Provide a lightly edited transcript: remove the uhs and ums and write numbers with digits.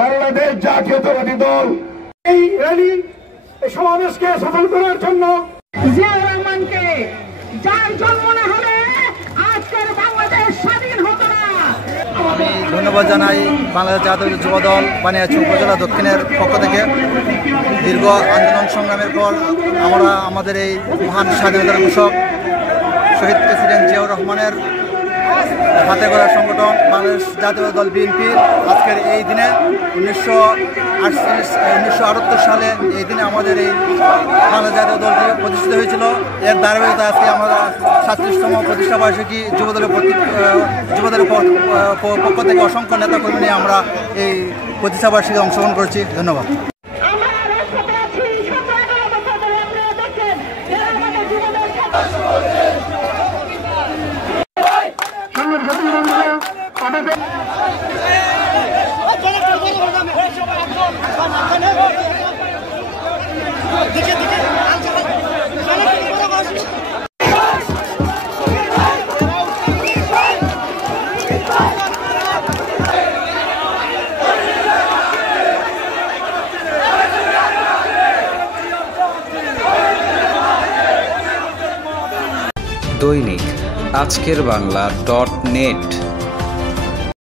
বাংলাদেশ জাতীয়তাবাদী দল এই র্যালি সমাবেশকে সফল করার জন্য জিয়াউর রহমানকে যার জন্ম না হলে আজকের বাংলাদেশ স্বাধীন হতো না। আমি ধন্যবাদ জানাই বাংলাদেশ জাতীয় যুব দল বানিয়াচং উপজেলা দক্ষিণের পক্ষ থেকে। দীর্ঘ আন্দোলন সংগ্রামের পর আমরা আমাদের এই মহান স্বাধীনতার ঘোষক শহীদ প্রেসিডেন্ট জিয়াউর রহমানের হাতে গড়া সংগঠন বাংলাদেশ জাতীয় দল বিএনপি আজকের এই দিনে 1978 সালে এই দিনে আমাদের এই বাংলাদেশ জাতীয় দলটি প্রতিষ্ঠিত হয়েছিল। এর ধারাবাহিকতা আজকে আমরা 37তম প্রতিষ্ঠা বার্ষিকী যুবদলের পক্ষ থেকে অসংখ্য নেতাকর্মী নিয়ে আমরা এই প্রতিষ্ঠা বার্ষিকী অংশগ্রহণ করছি। ধন্যবাদ। দৈনিক আজকের বাংলা .net